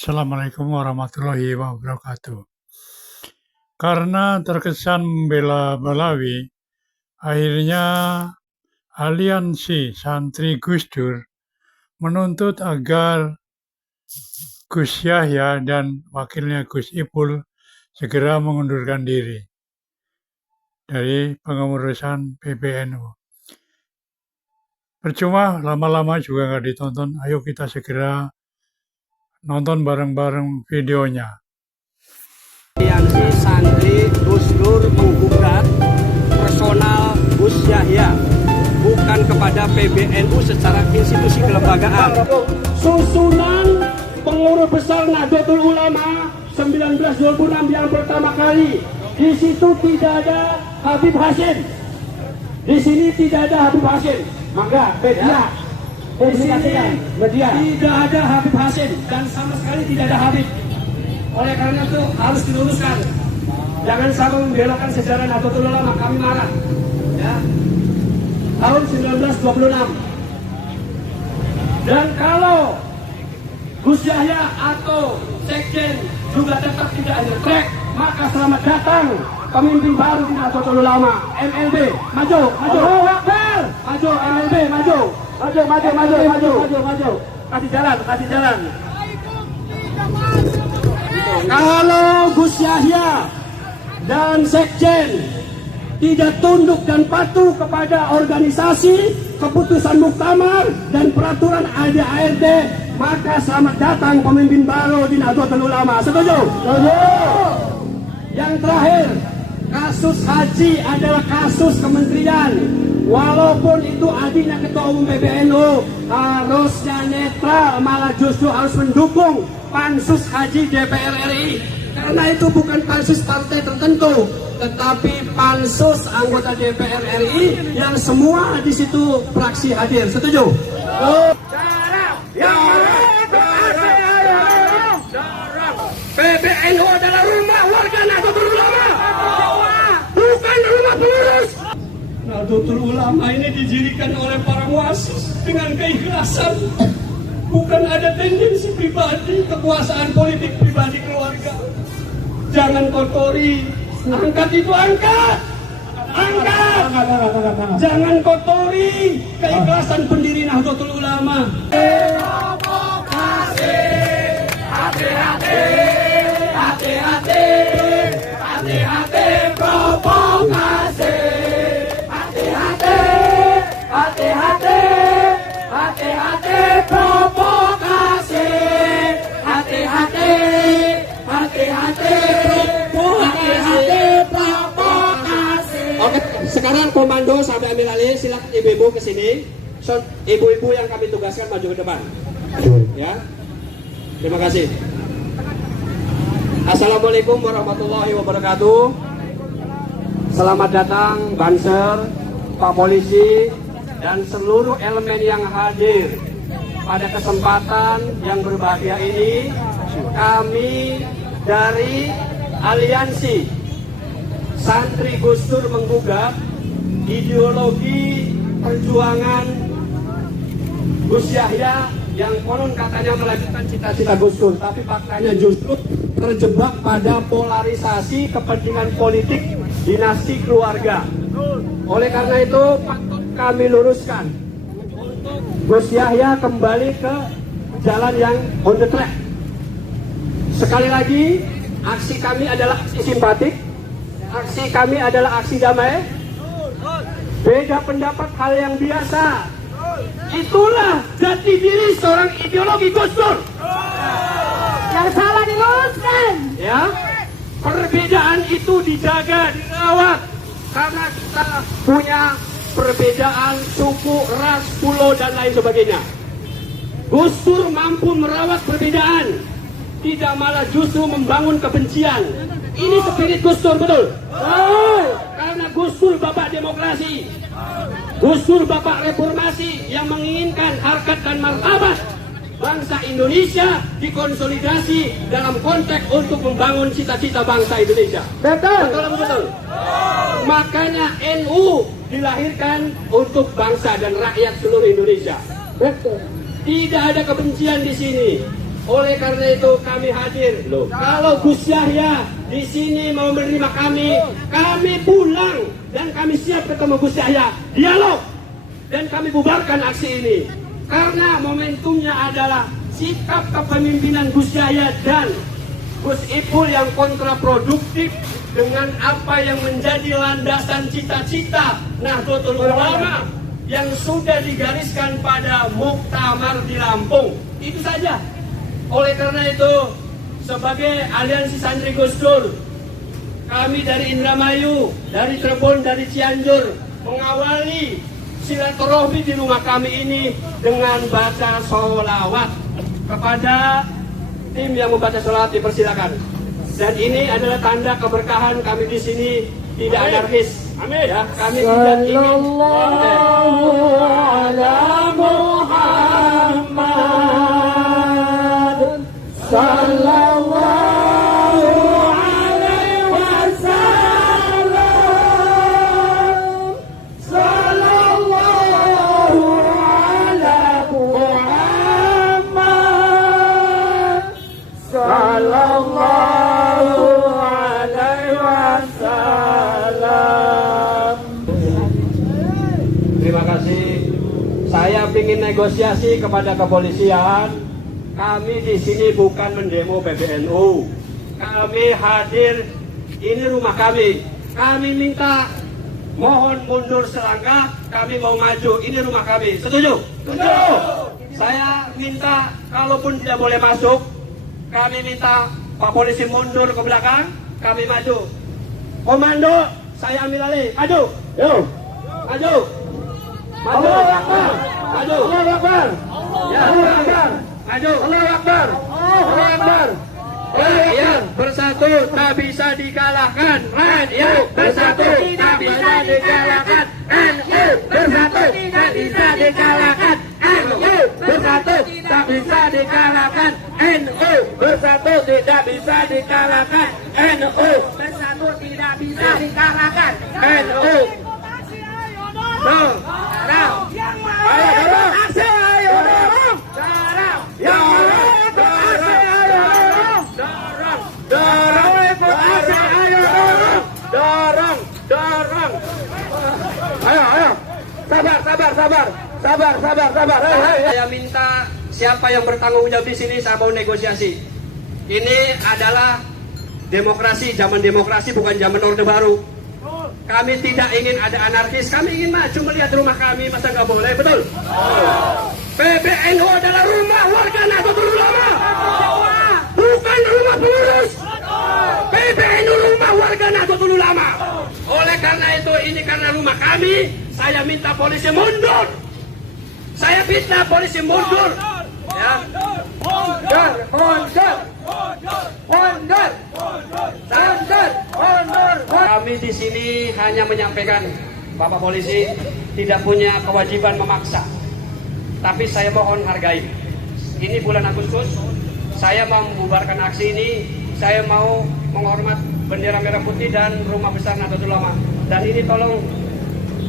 Assalamualaikum warahmatullahi wabarakatuh. Karena terkesan membela Balawi, akhirnya aliansi santri Gus Dur menuntut agar Gus Yahya dan wakilnya Gus Ipul segera mengundurkan diri dari pengurusan PBNU. Percuma lama-lama juga nggak ditonton, ayo kita segera nonton bareng-bareng videonya. Aliansi santri Gus Dur menggugat personal Gus Yahya, bukan kepada PBNU secara institusi kelembagaan. Susunan pengurus besar Nahdlatul Ulama 1926 yang pertama kali, di situ tidak ada Habib Hasyim, di sini tidak ada Habib Hasyim, maka media di sini media tidak ada Habib Hasyim dan sama sekali tidak ada Habib. Oleh karena itu harus diluruskan. Jangan sampai membelokkan sejarah Nahdlatul Ulama, kami marah. Ya. Tahun 1926. Dan kalau Gus Yahya atau Sekjen juga tetap tidak nyetrek, maka selamat datang pemimpin baru di Nahdlatul Ulama, MLB, maju, maju, maju, MLB, maju, maju, maju, maju, maju, maju, kasih jalan, kasih jalan. Kalau Gus Yahya dan Sekjen tidak tunduk dan patuh kepada organisasi, keputusan muktamar dan peraturan ADART, maka selamat datang pemimpin baru di Nahdlatul Ulama. Setuju? Setuju. Yang terakhir, kasus haji adalah kasus kementerian. Walaupun itu adiknya ketua umum PBNU, harusnya netral, malah justru harus mendukung pansus haji DPR RI. Karena itu bukan pansus partai tertentu, tetapi pansus anggota DPR RI yang semua di situ fraksi hadir. Setuju? PBNU adalah rumah warga Nahdlatul Ulama, bukan rumah pengurus. Nahdlatul Ulama ini didirikan oleh para muassis dengan keikhlasan, bukan ada tendensi pribadi, kekuasaan politik pribadi keluarga. Jangan kotori, angkat itu angkat, angkat. Jangan kotori keikhlasan pendiri Nahdlatul Ulama. Provokasi, hati-hati, hati-hati, hati-hati, provokasi, hati-hati, hati-hati, hati-hati, provokasi, hati-hati, hati-hati, hati-hati, provokasi. Oke, sekarang komando sampai ambil alih, silakan ibu-ibu ke sini. Ibu-ibu yang kami tugaskan maju ke depan. Ya. Terima kasih. Assalamualaikum warahmatullahi wabarakatuh. Selamat datang Banser, Pak Polisi, dan seluruh elemen yang hadir pada kesempatan yang berbahagia ini. Kami dari Aliansi Santri Gus Dur menggugat ideologi perjuangan Gus Yahya yang konon katanya melanjutkan cita-cita Gus Dur, tapi faktanya justru terjebak pada polarisasi kepentingan politik dinasti keluarga. Oleh karena itu kami luruskan Gus Yahya kembali ke jalan yang on the track. Sekali lagi, aksi kami adalah aksi simpatik, aksi kami adalah aksi damai. Beda pendapat hal yang biasa. Itulah jati diri seorang ideologi Gus Dur. Yang salah diluruskan. Ya, perbedaan itu dijaga, dirawat, karena kita punya perbedaan suku, ras, pulau, dan lain sebagainya. Gus Dur mampu merawat perbedaan, tidak malah justru membangun kebencian. Ini spirit Gus Dur, betul? Karena Gus Dur bapak demokrasi, Gus Dur bapak reformasi yang menginginkan harkat dan martabat bangsa Indonesia dikonsolidasi dalam konteks untuk membangun cita-cita bangsa Indonesia. Betul. Betul apa betul? Makanya NU dilahirkan untuk bangsa dan rakyat seluruh Indonesia. Betul. Tidak ada kebencian di sini. Oleh karena itu kami hadir. Kalau Gus Yahya di sini mau menerima kami pulang dan kami siap ketemu Gus Yahya, dialog, dan kami bubarkan aksi ini. Karena momentumnya adalah sikap kepemimpinan Gus Yahya dan Gus Ipul yang kontraproduktif dengan apa yang menjadi landasan cita-cita Nahdlatul Ulama yang sudah digariskan pada muktamar di Lampung. Itu saja. Oleh karena itu, sebagai aliansi santri Gus Dur, kami dari Indramayu, dari Cirebon, dari Cianjur mengawali silaturahmi di rumah kami ini dengan baca sholawat. Kepada tim yang membaca sholawat dipersilakan. Dan ini adalah tanda keberkahan kami di sini tidak anarkis. Amin. Ya, kami tidak ingin. Terima kasih. Saya ingin negosiasi kepada kepolisian. Kami di sini bukan mendemo PBNU. Kami hadir, ini rumah kami. Kami minta mohon mundur selangkah. Kami mau maju. Ini rumah kami. Setuju? Setuju. Saya minta, kalaupun tidak boleh masuk, kami minta Pak Polisi mundur ke belakang. Kami maju. Komando, saya ambil alih. Maju. Yuk. Maju. Maju. Allahu Akbar. Maju. Allahu Akbar. Ya, Allahu Akbar. Maju. Allahu Akbar. Allahu Akbar. Rakyat bersatu tak bisa dikalahkan. Rakyat bersatu tak bisa dikalahkan. NU bersatu tak bisa dikalahkan. NU bersatu tak bisa dikalahkan. NU bersatu tidak bisa dikalahkan. NU bersatu tidak bisa dikalahkan. NU. Dorong. Ayo dorong. Ayo dorong. Dorong. Yang dorong ikut aksi, ayo dorong, dorong. Ayo. Sabar. Saya minta siapa yang bertanggung jawab di sini, saya mau negosiasi. Ini adalah demokrasi, zaman demokrasi bukan zaman Orde Baru. Kami tidak ingin ada anarkis, kami ingin maju melihat rumah kami, masa nggak boleh, betul? PBNU adalah rumah warga Nahdlatul Ulama, bukan rumah pengurus. PBNU rumah warga Nahdlatul Ulama. Oleh karena itu, ini karena rumah kami, saya minta polisi mundur. Saya minta polisi mundur. Ya. Mundur. Kami di sini hanya menyampaikan, Bapak Polisi tidak punya kewajiban memaksa. Tapi saya mohon hargai. Ini bulan Agustus, saya mau membubarkan aksi ini. Saya mau menghormat bendera merah putih dan rumah besar Nahdlatul Ulama. Dan ini tolong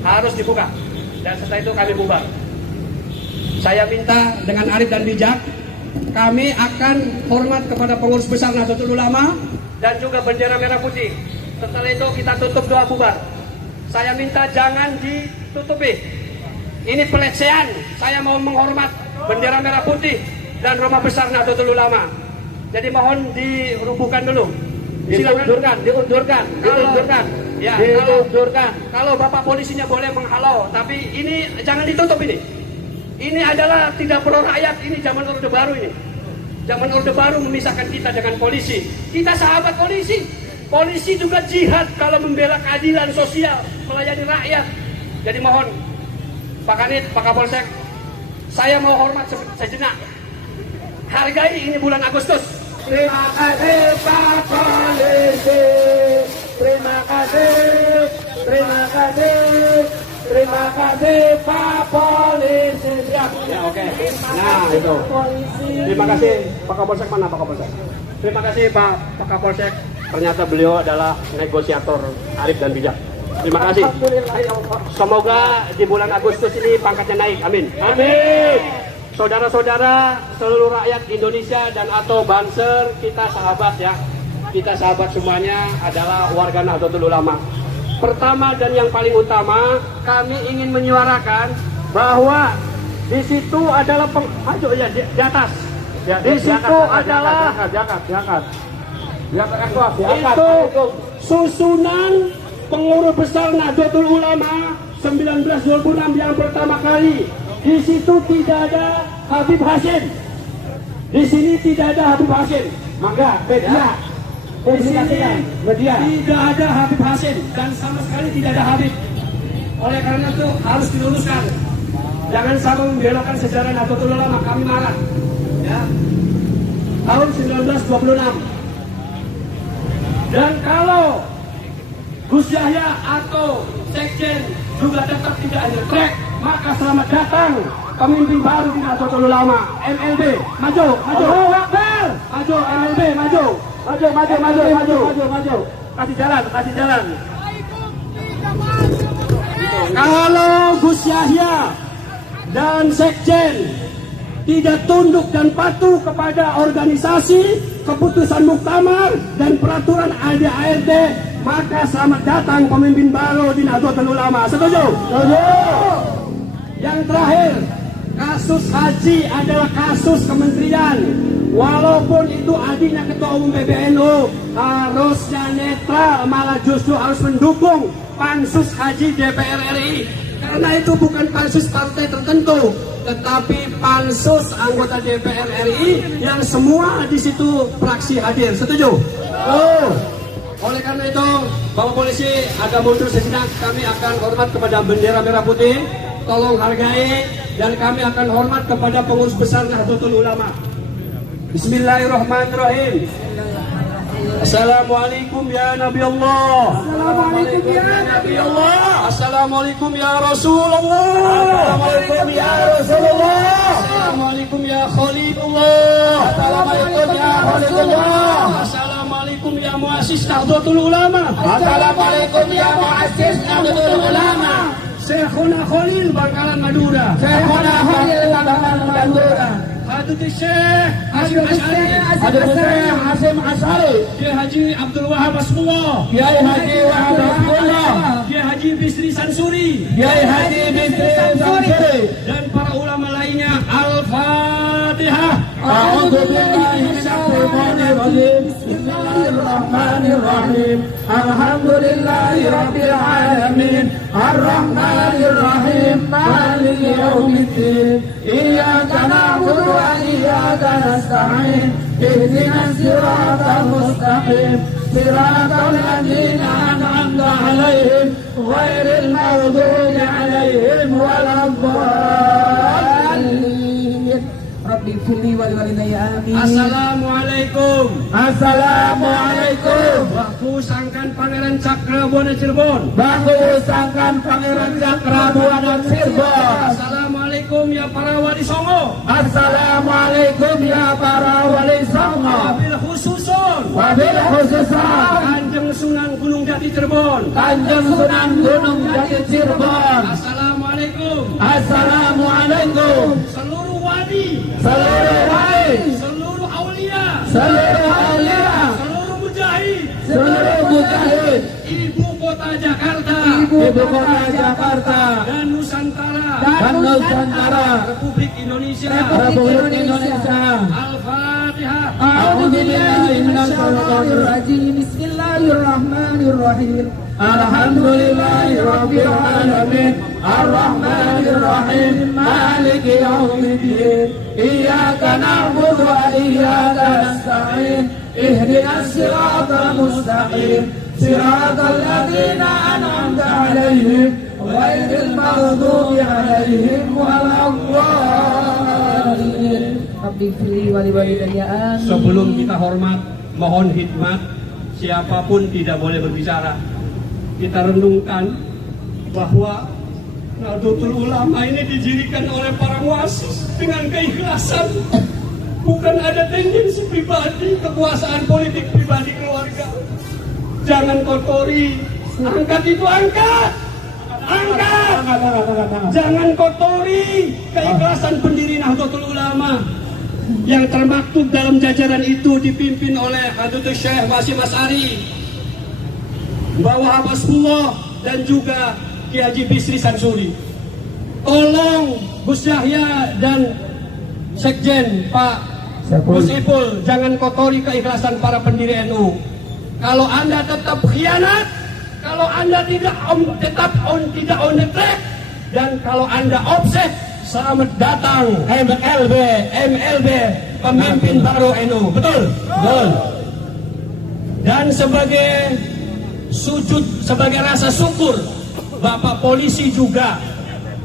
harus dibuka. Dan setelah itu kami bubar. Saya minta dengan arif dan bijak, kami akan hormat kepada pengurus besar Nahdlatul Ulama dan juga bendera merah putih. Setelah itu kita tutup doa bubar. Saya minta jangan ditutupi. Ini pelecehan. Saya mau menghormat bendera merah putih dan rumah besar Nahdlatul Ulama. Jadi mohon dirubuhkan dulu. Silakan diundurkan. Ya, kalau Bapak polisinya boleh menghalau, tapi ini jangan ditutup ini. Ini adalah tidak pro rakyat, ini zaman Orde Baru ini. Zaman Orde Baru memisahkan kita dengan polisi. Kita sahabat polisi. Polisi juga jihad kalau membela keadilan sosial, melayani rakyat. Jadi mohon Pak Kanit, Pak Kapolsek, saya mau hormat sejenak. Hargai ini bulan Agustus. Terima kasih Pak Polisi. Terima kasih Pak Polisi. Siap. Ya, oke. Nah, itu. Terima kasih Pak Kapolsek, mana Pak Kapolsek? Terima kasih Pak Kapolsek. Ternyata beliau adalah negosiator arif dan bijak. Terima kasih. Semoga di bulan Agustus ini pangkatnya naik. Amin. Amin. saudara-saudara seluruh rakyat Indonesia dan atau Banser, kita sahabat ya. Kita sahabat semuanya adalah warga Nahdlatul Ulama. Pertama dan yang paling utama, kami ingin menyuarakan bahwa di situ adalah maju ya di atas. Ya, di situ adalah itu susunan pengurus besar Nahdlatul Ulama 1926 yang pertama kali. Di situ tidak ada Habib Hashim. Di sini tidak ada Habib Hashim. Maka media. Di sini media tidak ada Habib Hashim dan sama sekali tidak ada Habib. Oleh karena itu harus diluruskan. Jangan sampai membelokkan sejarah Nahdlatul Ulama, kami marah. Ya. Tahun 1926. Dan kalau Gus Yahya atau Sekjen juga tetap tidak ada track, maka selamat datang pemimpin baru di Nahdlatul Ulama, MLB, maju. Maju, MLB, maju. Kasih jalan. Kalau Gus Yahya dan Sekjen tidak tunduk dan patuh kepada organisasi, keputusan muktamar dan peraturan ADART, maka selamat datang pemimpin baru di Nahdlatul Ulama. Setuju? Yang terakhir, kasus haji adalah kasus kementerian. Walaupun itu adiknya ketua umum PBNU, harusnya netral, malah justru harus mendukung pansus haji DPR RI. Karena itu bukan pansus partai tertentu, tetapi pansus anggota DPR RI yang semua di situ fraksi hadir. Setuju? Oleh karena itu, Bapak Polisi agak mundur sejenak. Kami akan hormat kepada bendera merah putih. Tolong hargai, dan kami akan hormat kepada pengurus besar Nahdlatul Ulama. Bismillahirrahmanirrahim. Assalamualaikum ya Nabi Allah. Assalamualaikum ya Nabi Allah. Assalamualaikum ya Rasulullah. Assalamualaikum ya Rasulullah. Assalamualaikum ya Khalilullah. Assalamualaikum ya Khalilullah. Assalamualaikum ya muassis Nahdlatul Ulama. Assalamualaikum ya muassis Nahdlatul Ulama. Syekhuna Khalil Bangkalan Madura. Syekhuna Khalil Bangkalan Madura. Hadratus Syekh Hasyim Asy'ari. Hadratus Syekh Hasyim Asy'ari. Kiai Haji Abdul Wahab Hasbullah. Kiai Haji Wahab Hasbullah. Kiai Haji Bisri Sansuri. Kiai Haji Bisri Sansuri. Dan para ulama lainnya. Al-Fatihah. A'udzu billahi minasyaitonir rajim. Bismillahirrahmanirrahim. Alhamdulillahi rabbil alamin. Arrahmanir rahim. Maliki yaumiddin. Iyyaka na'budu wa iyyaka nasta'in. Ihdinas siratal mustaqim. Siratal ladzina an'amta 'alaihim ghairil maghdubi 'alaihim waladdallin. Rabbi firli wal walidayya amin. Assalamualaikum. Assalamualaikum. Baku sangkan Pangeran Cakrabuana Cirebon. Baku sangkan Pangeran Cakrabuana Cirebon. Assalamualaikum ya para wali songo. Assalamualaikum ya para wali songo. Wabil khususon. Wabil khususon. Kanjeng Sunan Gunung Jati Cirebon. Kanjeng Sunan Gunung Jati Cirebon. Assalamualaikum. Assalamualaikum. Seluruh wali. Seluruh wali. Seluruh aulia. Seluruh aulia. Seluruh mujahid. Seluruh mujahid. Ibu kota Jakarta. Ibu kota Jakarta. Dan Nusantara. Dan Nusantara. Republik Indonesia. Republik Indonesia. Al-Fatihah. A'udzu billahi minasyaitonir rajim. Bismillahirrahmanirrahim. Alhamdulillahi rabbil alamin. Arrahmanir rahim. Maliki yaumiddin. Iyyaka na'budu wa iyyaka nasta'in. Ihdinas siratal mustaqim. Siratal ladzina an'amta 'alaihim ghairil maghdubi 'alaihim waladdallin. Rabbi firli wa li walidayya amin. Sebelum kita hormat, mohon hikmat, siapapun tidak boleh berbicara. Kita renungkan bahwa Nahdlatul Ulama ini didirikan oleh para muassis dengan keikhlasan, bukan ada tendensi pribadi, kekuasaan politik pribadi keluarga. Jangan kotori, angkat itu angkat, angkat, Jangan kotori keikhlasan pendiri Nahdlatul Ulama yang termaktub dalam jajaran itu dipimpin oleh Hadratus Syekh Hasyim Asy'ari, Bawah Habasullah, dan juga Ki Haji Bisri Samsuri. Tolong Gus Yahya dan Sekjen Pak Gus Ipul, jangan kotori keikhlasan para pendiri NU. Kalau Anda tetap khianat, kalau Anda tidak on the track, dan kalau Anda offset, selamat datang MLB, pemimpin baru NU. Betul? Betul. Dan sebagai sujud, sebagai rasa syukur, Bapak Polisi juga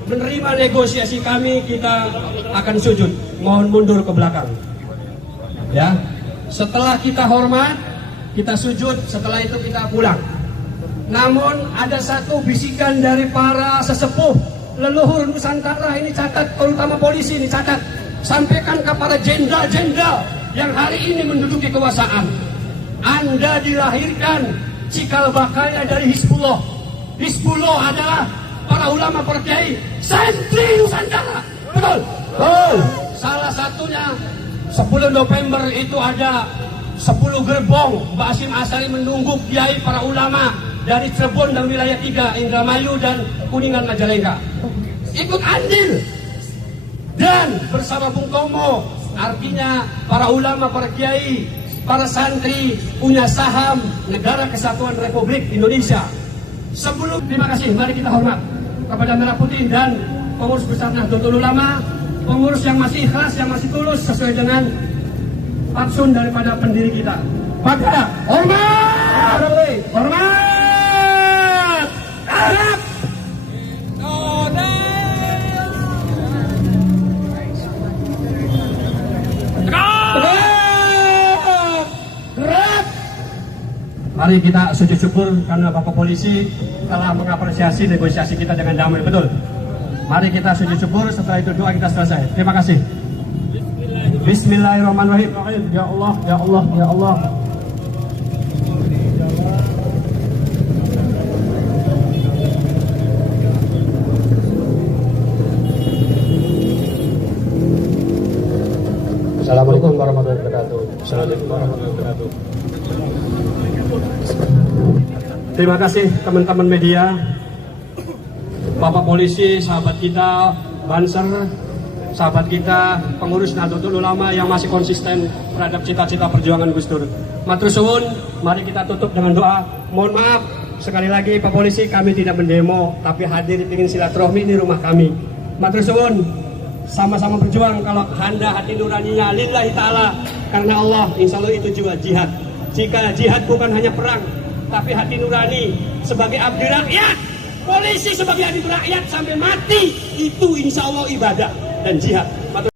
menerima negosiasi kami, kita akan sujud. Mohon mundur ke belakang. Ya. Setelah kita hormat, kita sujud, setelah itu kita pulang. Namun ada satu bisikan dari para sesepuh leluhur Nusantara ini, catat, terutama polisi ini catat, sampaikan kepada jenderal-jenderal yang hari ini menduduki kekuasaan. Anda dilahirkan cikal bakalnya dari Hizbullah. Hizbullah adalah para ulama, para kiai, santri Nusantara. Betul? Betul. Salah satunya 10 November itu ada 10 gerbong Mbak Hasyim Asy'ari menunggu kiai para ulama dari Cirebon dan wilayah 3, Indramayu dan Kuningan Majalengka. Ikut andil dan bersama Bung Tomo, artinya para ulama, para kiai, para santri punya saham Negara Kesatuan Republik Indonesia. Terima kasih, mari kita hormat kepada Merah Putih dan pengurus besar Nahdlatul Ulama, pengurus yang masih ikhlas, yang masih tulus sesuai dengan fatsun daripada pendiri kita. Maka hormat, hormat, harap. Mari kita sujud syukur karena Bapak Polisi telah mengapresiasi negosiasi kita dengan damai. Betul. Mari kita sujud syukur, setelah itu doa kita selesai. Terima kasih. Bismillahirrahmanirrahim. Ya Allah, ya Allah, ya Allah. Assalamualaikum warahmatullahi wabarakatuh. Assalamualaikum warahmatullahi wabarakatuh. Terima kasih teman-teman media, Bapak Polisi, sahabat kita, Banser, sahabat kita, pengurus Nahdlatul Ulama yang masih konsisten terhadap cita-cita perjuangan Gus Dur. Matur suwun, mari kita tutup dengan doa. Mohon maaf, sekali lagi Pak Polisi, kami tidak mendemo, tapi hadir ingin silaturahmi di rumah kami. Matur suwun, sama-sama berjuang. Kalau Anda hati nuraninya lillahi ta'ala, karena Allah, insya Allah itu juga jihad. Jika jihad bukan hanya perang, tapi hati nurani sebagai abdi rakyat, polisi sebagai abdi rakyat sampai mati, itu insya Allah ibadah dan jihad.